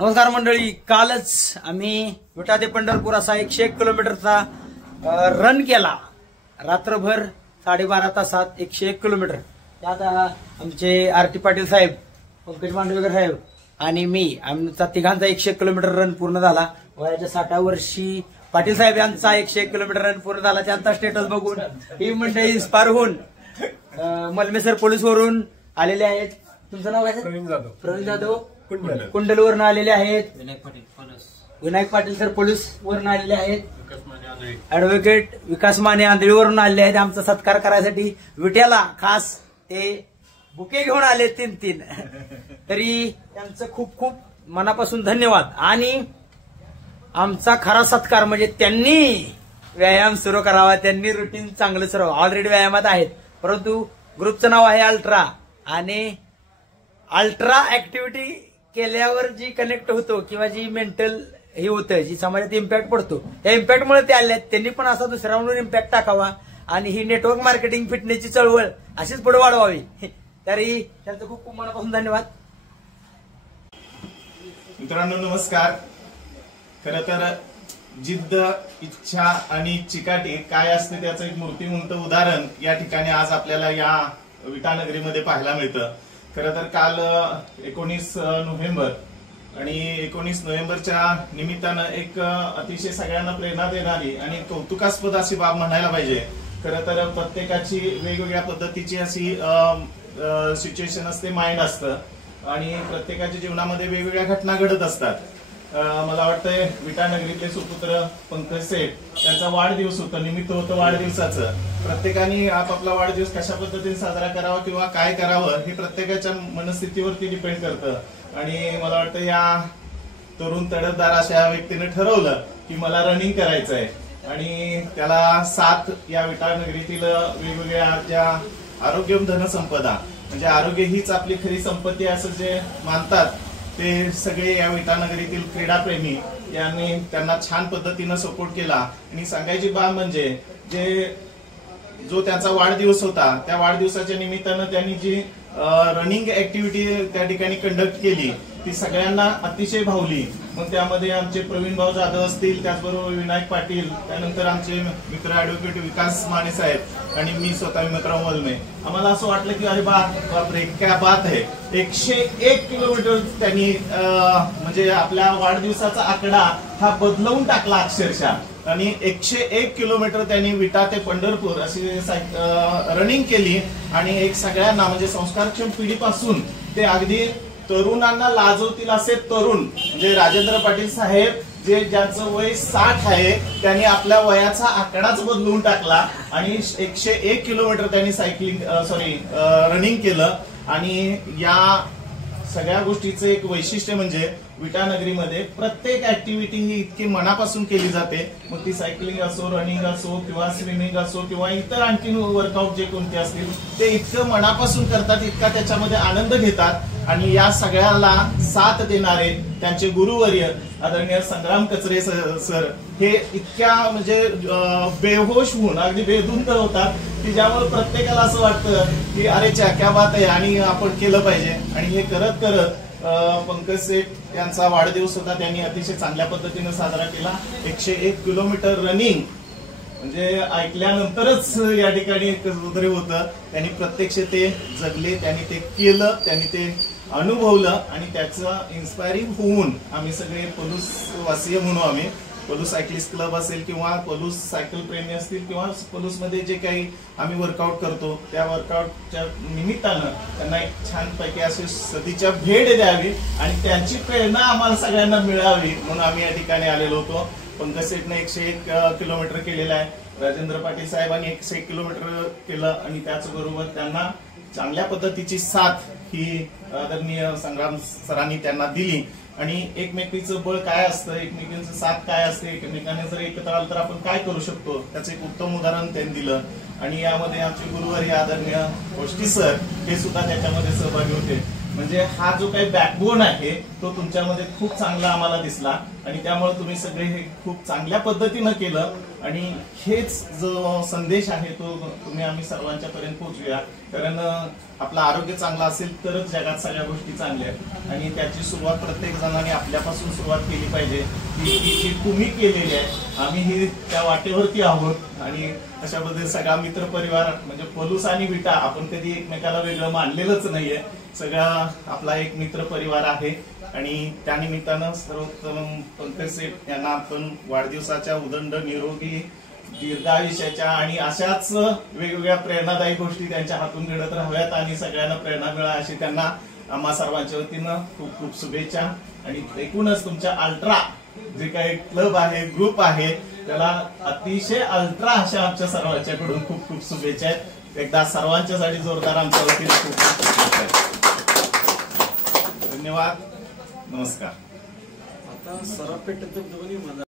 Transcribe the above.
नमस्कार मंडळी, कालच आम्ही विटा ते पंढरपूर असा 101 किलोमीटरचा रन केला. रात्रभर 12.5 तासात 101 किलोमीटर. त्यात आमचे आरती पाटील साहेब, पंकज मांडवेकर साहेब आणि मी, आमचा तिघांचा 101 किलोमीटर रन पूर्ण झाला. वयाच्या 60 वर्षी पाटील साहेब यांचा 101 किलोमीटर रन पूर्ण झाला. त्यांचा स्टेटस बघून ही मंडळी इन्स्पायर होऊन मलमेसर पोलीस वरून आलेले आहेत. तुमचं नाव काय? प्रवीण जाधव कुंडलवरून आलेले आहेत. विनायक पाटील सर पोलीस वरून आलेले आहेत. ऍडव्होकेट विकास माने आंधळीवरून आलेले आहेत. आमचा सत्कार करायसाठी विट्याला खास ते बुके घेऊन आले 3 तरी त्यांचं खूप खूप मनापासून धन्यवाद. आणि आमचा खरा सत्कार म्हणजे त्यांनी व्यायाम सुरू करावा, त्यांनी रुटीन चांगलं सुरू. ऑलरेडी व्यायामात आहेत, परंतु ग्रुपचं नाव आहे अल्ट्रा. आणि अल्ट्रा ऍक्टिव्हिटी केल्यावर जी कनेक्ट होतो किंवा जी मेंटल हे होतं, जी समाजात इम्पॅक्ट पडतो, त्या इम्पॅक्टमुळे ते आले आहेत. त्यांनी पण असा दुसऱ्यावर इम्पॅक्ट टाकावा आणि ही नेटवर्क मार्केटिंग फिटनेसची चळवळ अशीच पुढे वाढवावी. तरी त्यांचं खूप खूप मनापासून धन्यवाद. मित्रांनो नमस्कार. खरं तर जिद्द, इच्छा आणि चिकाटी काय असते त्याचं एक मूर्तिमंत उदाहरण या ठिकाणी आज आपल्याला या विटानगरीमध्ये पाहायला मिळतं. खरं तर काल 19 नोव्हेंबर आणि 19 नोव्हेंबरच्या निमित्तानं एक अतिशय सगळ्यांना प्रेरणा देणारी आणि कौतुकास्पद अशी बाब म्हणायला पाहिजे. खरं तर प्रत्येकाची वेगवेगळ्या पद्धतीची अशी सिच्युएशन असते, माइंड असतं आणि प्रत्येकाच्या जीवनामध्ये वेगवेगळ्या घटना घडत असतात. मला वाटतंय विटानगरीतले सुपुत्र पंकज सेठ यांचा वाढदिवस होता, निमित्त होतं वाढदिवसाचं. प्रत्येकाने आपापला वाढदिवस कशा पद्धतीने साजरा करावा किंवा काय करावं हे प्रत्येकाच्या मनस्थितीवरती डिपेंड करतं. आणि मला वाटतं या तरुण तडफदार अशा व्यक्तीने ठरवलं की मला रनिंग करायचं आहे आणि त्याला साथ या विटानगरीतील वेगवेगळ्या ज्या आरोग्य धनसंपदा म्हणजे आरोग्य हीच आपली खरी संपत्ती असं जे मानतात ते सगळे या विटानगरीतील क्रीडाप्रेमी यांनी त्यांना छान पद्धतीनं सपोर्ट केला. आणि सांगायची बाब म्हणजे जो त्यांचा वाढदिवस होता त्या वाढदिवसाच्या निमित्तानं त्यांनी जी रनिंग ऍक्टिव्हिटी त्या ठिकाणी कंडक्ट केली ती सगळ्यांना अतिशय भावली. मग त्यामध्ये आमचे प्रवीण भाऊ जाधव असतील, त्याचबरोबर विनायक पाटील, त्यानंतर आमचे मित्र ऍडव्होकेट विकास माने साहेब आणि मी स्वतः विमतराव मलमे. आम्हाला असं वाटलं की अरे बापरे क्या बात आहे. 101 किलोमीटर त्यांनी म्हणजे आपल्या वाढदिवसाचा आकडा हा बदलवून टाकला अक्षरशः. आणि 101 किलोमीटर त्यांनी विटा ते पंढरपूर अशी रनिंग केली. आणि एक सगळ्यांना म्हणजे संस्कारक्षम पिढीपासून ते अगदी तरुणांना लाजवतील असे तरुण म्हणजे राजेंद्र पाटील साहेब जे ज्यांचं वय 60 आहे त्यांनी आपल्या वयाचा आकडाच बदलून टाकला आणि 101 किलोमीटर त्यांनी रनिंग केलं. आणि या सगळ्या गोष्टीचं एक वैशिष्ट्य म्हणजे विटानगरीमध्ये प्रत्येक ऍक्टिव्हिटी ही इतकी मनापासून केली जाते. मग ती सायकलिंग असो, रनिंग असो किंवा स्विमिंग असो किंवा इतर आणखी वर्कआउट जे कोणते असतील ते इतकं मनापासून करतात, इतका त्याच्यामध्ये आनंद घेतात. आणि या सगळ्याला साथ देणारे त्यांचे गुरुवर्य आदरणीय संग्राम कचरे सर हे इतक्या म्हणजे बेहोश होऊन अगदी बेधुंद होतात की ज्यामुळे प्रत्येकाला असं वाटतं की अरे क्या बात आहे आणि आपण केलं पाहिजे. आणि हे करत करत पंकज सेठ यांचा वाढदिवस होता, त्यांनी अतिशय चांगल्या पद्धतीने साजरा केला. 101 किलोमीटर रनिंग म्हणजे ऐकल्यानंतरच या ठिकाणी कसं तरी होतं. त्यांनी प्रत्यक्ष ते जगले, त्यांनी ते केलं, त्यांनी ते अनुभवलं आणि त्याचं इन्स्पायरिंग होऊन आम्ही सगळे पलूस वासीय म्हणू, आम्ही पलूस सायकलिस्ट क्लब असेल किंवा पलूस सायकल प्रेमी असतील किंवा पलूसमध्ये जे काही आम्ही वर्कआउट करतो त्या वर्कआउटच्या निमित्तानं त्यांना एक छानपैकी अशी सदिच्छा भेट द्यावी आणि त्यांची प्रेरणा आम्हाला सगळ्यांना मिळावी म्हणून आम्ही या ठिकाणी आलेलो होतो. पंकज सेठने 101 किलोमीटर केलेला आहे, राजेंद्र पाटील साहेबांनी 101 किलोमीटर केलं आणि त्याचबरोबर त्यांना चांगल्या पद्धतीची साथ ही आदरणीय संग्राम सरांनी त्यांना दिली. आणि एकमेकीचं बळ काय असतं, एकमेकांचं साथ काय असते, एकमेकांनी जर एकत्र आलं तर आपण काय करू शकतो त्याचं एक उत्तम उदाहरण त्यांनी दिलं. आणि यामध्ये आमचे गुरुवारी आदरणीय गोष्टी सर हे सुद्धा त्याच्यामध्ये सहभागी होते. म्हणजे हा जो काही बॅकबोन आहे तो तुमच्यामध्ये खूप चांगला आम्हाला दिसला आणि त्यामुळे तुम्ही सगळे हे खूप चांगल्या पद्धतीनं केलं आणि हेच जो संदेश आहे तो तुम्ही आम्ही सर्वांच्या पर्यंत पोहोचूया. कारण आपलं आरोग्य चांगलं असेल तरच जगात सगळ्या गोष्टी चांगल्या आहेत आणि त्याची सुरुवात प्रत्येक जणांनी आपल्यापासून सुरुवात केली पाहिजे. ती जी तुम्ही केलेली आहे आम्ही ही त्या वाटेवरती आहोत आणि अशा पद्धतीने सगळा मित्र परिवार म्हणजे पलूस आणि विटा आपण कधी एकमेकाला वेगळं मानलेलंच नाहीये. सगळा आपला एक मित्र परिवार आहे आणि त्यानिमित्तानं सर्वोत्तम पंकज सेठ यांना आपण वाढदिवसाच्या उदंड निरोगी दीर्घायुष्याच्या आणि अशाच वेगवेगळ्या प्रेरणादायी गोष्टी त्यांच्या हातून घडत राहाव्यात आणि सगळ्यांना प्रेरणा मिळा अशी त्यांना आम्हा सर्वांच्या वतीनं खूप खूप शुभेच्छा. आणि एकूणच तुमच्या अल्ट्रा जे काही क्लब आहे ग्रुप आहे त्याला अतिशय अल्ट्रा अशा आमच्या सर्वांच्याकडून खूप खूप शुभेच्छा आहेत. एकदा सर्वांच्यासाठी जोरदार आमच्या वतीने खूप खूप शुभेच्छा. धन्यवाद. नमस्कार. आता सरापेट दोन्ही